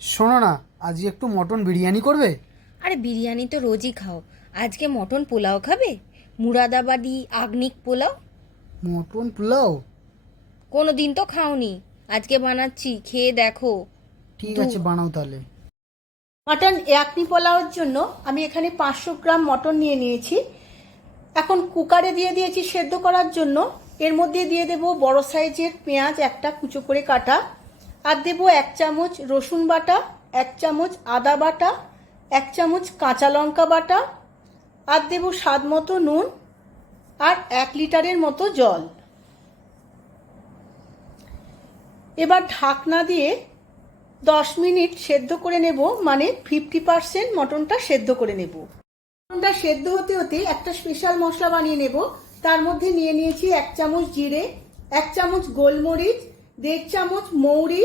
শোনো না, আজকে একটু মটন বিরিয়ানি করবে? আরে বিরিয়ানি তো রোজই খাও, আজকে মটন পোলাও খাবে? মুরাদাবাদি আগনিক পোলাও। মটন পোলাও? কোনো দিন তো খাওনি, আজকে বানাচ্ছি, খেয়ে দেখো। ঠিক দু আছে, বানাও তাহলে। মাটন ইয়াকনি পোলাওয়ের জন্য আমি এখানে 500 গ্রাম মটন নিয়ে নিয়েছি। এখন কুকারে দিয়ে দিয়েছি সেদ্ধ করার জন্য। এর মধ্যে দিয়ে দেব বড় সাইজের পেঁয়াজ একটা কুচো করে কাটা, আর দেব 1 চামচ রসুন বাটা, 1 চামচ আদা বাটা, 1 চামচ কাঁচা লঙ্কা বাটা, আর দেব স্বাদ মতো নুন, আর 1 লিটারের মতো জল। এবার ঢাকনা দিয়ে 10 মিনিট সেদ্ধ করে নেব, মানে 50% মটনটা সেদ্ধ করে নেব। মটনটা সেদ্ধ হতে হতে একটা স্পেশাল মশলা বানিয়ে নেব। তার মধ্যে নিয়ে নিয়েছি 1 চামচ জিরে, 1 চামচ গোলমরিচ, 1.5 চামচ মৌরি,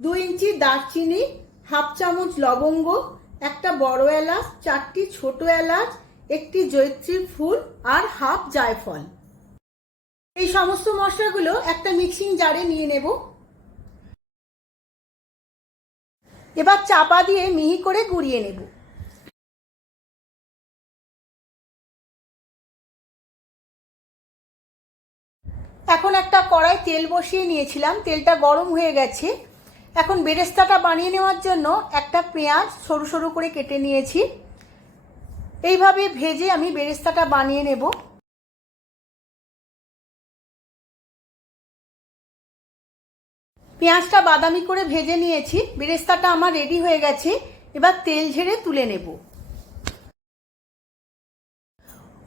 2 ইঞ্চি দারচিনি, 1/2 চামচ লবঙ্গ, একটা বড় এলাচ, 4টি ছোট এলাচ, একটি জয়িত্রী ফুল, আর 1/2 জায়ফল। এই সমস্ত মশলাগুলো একটা মিক্সিং জারে নিয়ে নেব। এবার চাপা দিয়ে মিহি করে গুঁড়িয়ে নেব। এখন একটা কড়াই তেল বসিয়ে নিয়েছিলাম, তেলটা গরম হয়ে গেছে। এখন বেরেস্তাটা বানিয়ে নেওয়ার জন্য একটা পেঁয়াজ সরু সরু করে কেটে নিয়েছি। এইভাবে ভেজে আমি বেরেস্তাটা বানিয়ে নেব। পেঁয়াজটা বাদামি করে ভেজে নিয়েছি, বেরেস্তাটা আমার রেডি হয়ে গেছে। এবার তেল ঝেড়ে তুলে নেব।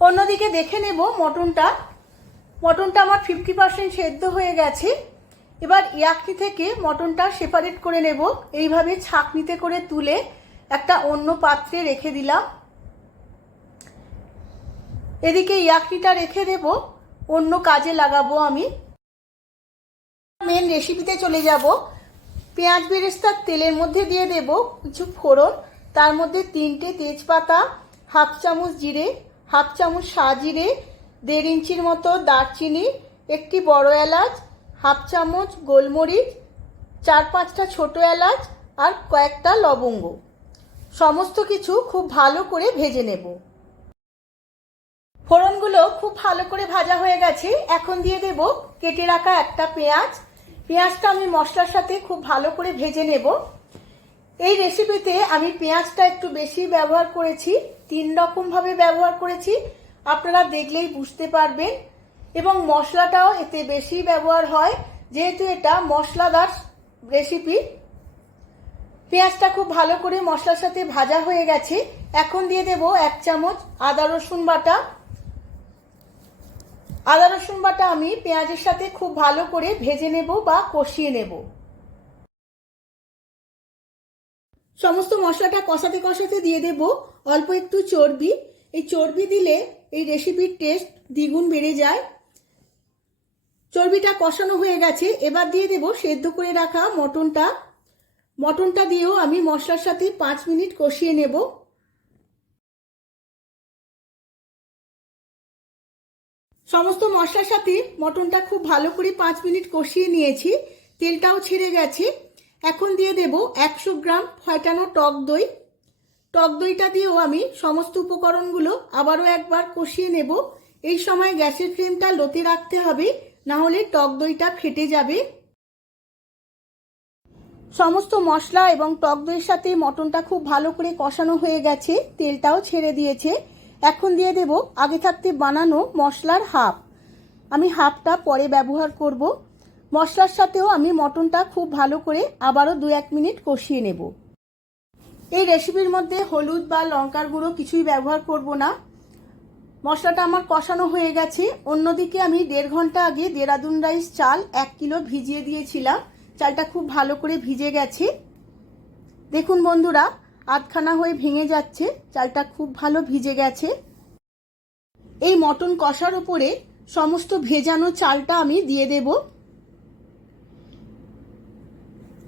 অন্যদিকে দেখে নেব মটনটা আমার 50% সেদ্ধ হয়ে গেছে। এবার ইয়াকনি থেকে মটনটা সেপারেট করে নেব। এইভাবে ছাঁকনিতে করে তুলে একটা অন্য পাত্রে রেখে দিলাম। এদিকে ইয়াকনিটা রেখে দেব, অন্য কাজে লাগাবো আমি। মেন রেসিপিতে চলে যাব। পেঁয়াজ বেরেস্তার তেলের মধ্যে দিয়ে দেব কিছু ফোড়ন। তার মধ্যে 3টে তেজপাতা, 1/2 চামচ জিরে, 1/2 চামচ সাজিরে, 1.5 ইঞ্চির মতো দারচিনি, একটি বড় এলাচ, 1/2 চামচ গোলমরিচ, 4-5টা ছোট এলাচ, আর কয়েকটা লবঙ্গ। সমস্ত কিছু খুব ভালো করে ভেজে নেব। ফোড়নগুলো খুব ভালো করে ভাজা হয়ে গেছে। এখন দিয়ে দেব কেটে রাখা একটা পেঁয়াজ। পেঁয়াজটা আমি মশলার সাথে খুব ভালো করে ভেজে নেব। এই রেসিপিতে আমি পেঁয়াজটা একটু বেশি ব্যবহার করেছি, 3 রকমভাবে ব্যবহার করেছি, আপনারা দেখলেই বুঝতে পারবেন। এবং মশলাটাও এতে বেশি ব্যবহার হয়, যেহেতু এটা মশলাদার রেসিপি। পেঁয়াজটা খুব ভালো করে মশলার সাথে ভাজা হয়ে গেছে। এখন দিয়ে দেব 1 চামচ আদা রসুন বাটা। আদা রসুন বাটা আমি পেঁয়াজের সাথে খুব ভালো করে ভেজে নেব বা কষিয়ে নেব। সমস্ত মশলাটা কষাতে কষাতে দিয়ে দেব অল্প একটু চর্বি। এই চর্বি দিলে এই রেসিপির টেস্ট দ্বিগুণ বেড়ে যায়। চর্বিটা কষানো হয়ে গেছে। এবার দিয়ে দেব সেদ্ধ করে রাখা মটনটা দিয়েও আমি মশলার সাথে 5 মিনিট কষিয়ে নেব। সমস্ত মশলার সাথে মটনটা খুব ভালো করে 5 মিনিট কষিয়ে নিয়েছি। তেলটাও ছেড়ে গেছে। এখন দিয়ে দেব 100 গ্রাম ফেটানো টক দই। টক দইটা দিয়েও আমি সমস্ত উপকরণগুলো আবারও একবার কষিয়ে নেব। এই সময় গ্যাসের ফ্লেমটা লোতে রাখতে হবে, না হলে টক দইটা ফেটে যাবে। সমস্ত মশলা এবং টক দইয়ের সাথে মটনটা খুব ভালো করে কষানো হয়ে গেছে, তেলটাও ছেড়ে দিয়েছে। এখন দিয়ে দেব আগে থাকতে বানানো মশলার হাফ। আমি হাফটা পরে ব্যবহার করব। মশলার সাথেও আমি মটনটা খুব ভালো করে আবারও 2-1 মিনিট কষিয়ে নেব। এই রেসিপির মধ্যে হলুদ বা লঙ্কার গুঁড়ো কিছুই ব্যবহার করব না। মশলাটা আমার কষানো হয়ে গেছে। অন্যদিকে আমি 1.5 ঘন্টা আগে দেরাদুন রাইস চাল 1 কিলো ভিজিয়ে দিয়েছিলাম। চালটা খুব ভালো করে ভিজে গেছে। দেখুন বন্ধুরা, আধখানা হয়ে ভেঙে যাচ্ছে। চালটা খুব ভালো ভিজে গেছে। এই মটন কষার উপরে সমস্ত ভেজানো চালটা আমি দিয়ে দেব।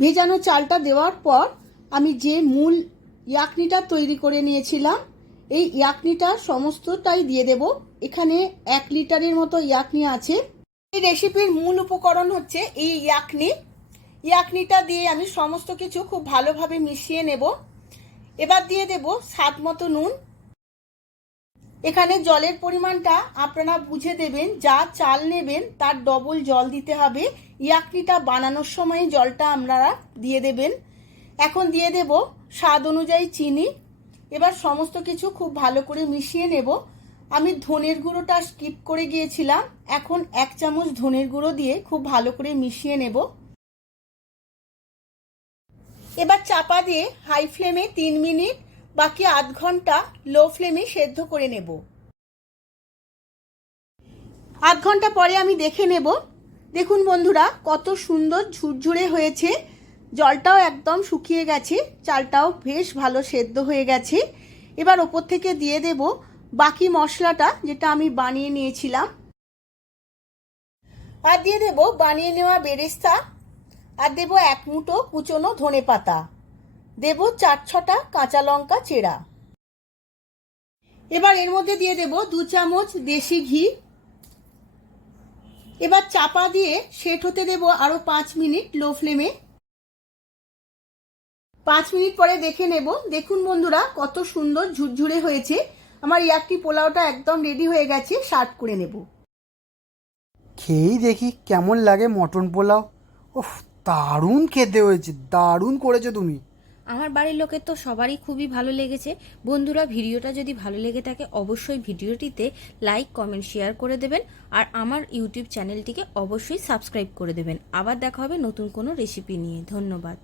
ভেজানো চালটা দেওয়ার পর আমি যে মূল ইয়াকনিটা তৈরি করে নিয়েছিলাম, এই ইয়াকনিটা সমস্তটাই দিয়ে দেব। এখানে 1 লিটারের মতো ইয়াকনি আছে। এই রেসিপির মূল উপকরণ হচ্ছে এই ইয়াকনি। ইয়াকনিটা দিয়ে আমি সমস্ত কিছু খুব ভালোভাবে মিশিয়ে নেব। এবার দিয়ে দেব স্বাদ মতো নুন। এখানে জলের পরিমাণটা আপনারা বুঝে দেবেন, যা চাল নেবেন তার ডবল জল দিতে হবে। ইয়াকনিটা বানানোর সময় জলটা আপনারা দিয়ে দেবেন। এখন দিয়ে দেব স্বাদ অনুযায়ী চিনি। এবার সমস্ত কিছু খুব ভালো করে মিশিয়ে নেব। আমি ধনের গুঁড়োটা স্কিপ করে গিয়েছিলাম, এখন 1 চামচ ধনের গুঁড়ো দিয়ে খুব ভালো করে মিশিয়ে নেব। এবার চাপা দিয়ে হাই ফ্লেমে 3 মিনিট, বাকি আধ ঘন্টা লো ফ্লেমে সেদ্ধ করে নেব। আধ ঘন্টা পরে আমি দেখে নেব। দেখুন বন্ধুরা, কত সুন্দর ঝুরঝুরে হয়েছে, জলটাও একদম শুকিয়ে গেছে, চালটাও বেশ ভালো সেদ্ধ হয়ে গেছে। এবার ওপর থেকে দিয়ে দেব বাকি মশলাটা যেটা আমি বানিয়ে নিয়েছিলাম, আর দিয়ে দেব বানিয়ে নেওয়া বেরেস্তা, আর দেব 1 মুঠো কুচনো ধনেপাতা, দেব 4-6টা কাঁচা লঙ্কা চেরা। এবার এর মধ্যে দিয়ে দেব 2 চামচ দেশি ঘি। এবার চাপা দিয়ে সেট হতে দেব আরো 5 মিনিট লো ফ্লেমে। 5 মিনিট পরে দেখে নেব। দেখুন বন্ধুরা, কত সুন্দর ঝুরঝুরে হয়েছে। আমার ইয়াকনি পোলাওটা একদম রেডি হয়ে গেছে, সার্ভ করে নেব। খেয়েই দেখি কেমন লাগে মটন পোলাও। উফ, দারুণ খেতে হয়েছে, দারুণ করেছো তুমি। আমার বাড়ির লোকের তো সবারই খুবই ভালো লেগেছে। বন্ধুরা, ভিডিওটা যদি ভালো লেগে থাকে অবশ্যই ভিডিওটিতে লাইক, কমেন্ট, শেয়ার করে দেবেন। আর আমার ইউটিউব চ্যানেলটিকে অবশ্যই সাবস্ক্রাইব করে দেবেন। আবার দেখা হবে নতুন কোনো রেসিপি নিয়ে। ধন্যবাদ।